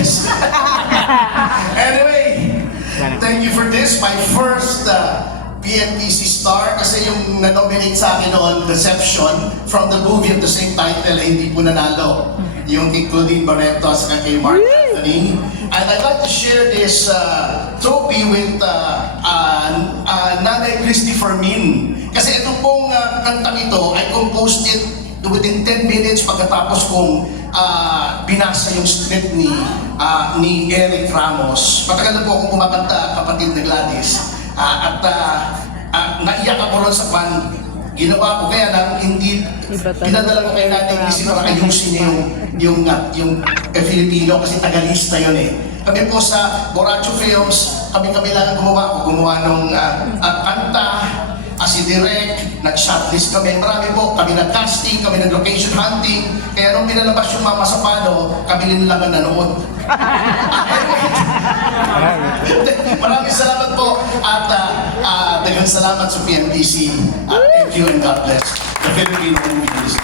guys. Anyway, thank you for this. My first PNPC star kasi yung na-nominate sa akin noon, Deception, from the movie of the same title, hindi po nanalo. Yung kay Claudine Barreto at kay Mark Anthony. And I'd like to share this trophy with Nanay Christy Fermin. Kasi ito pong kantang ito, I composed it within 10 minutes pagkatapos kong binasa yung script ni Eric Ramos. Matagal na po akong kumakanta, kapatid na Gladys. Naiyak ako ron sa pan. Ginawa ko kaya lang hindi pinadala ko kay Nanay Christy para ayusin niya yung Filipino kasi tagalista yun eh. Kami po sa Borracho Films, kami lang gumawa ng kanta, si Direk, nag-shotlist kami, marami po, kami nag-casting, kami nag-location hunting, kaya nung pinalabas yung Mama sa Palo, kami rin lang ang nanood. Maraming salamat po at daghang salamat sa PNPC. Thank you and God bless the Filipino movie industry.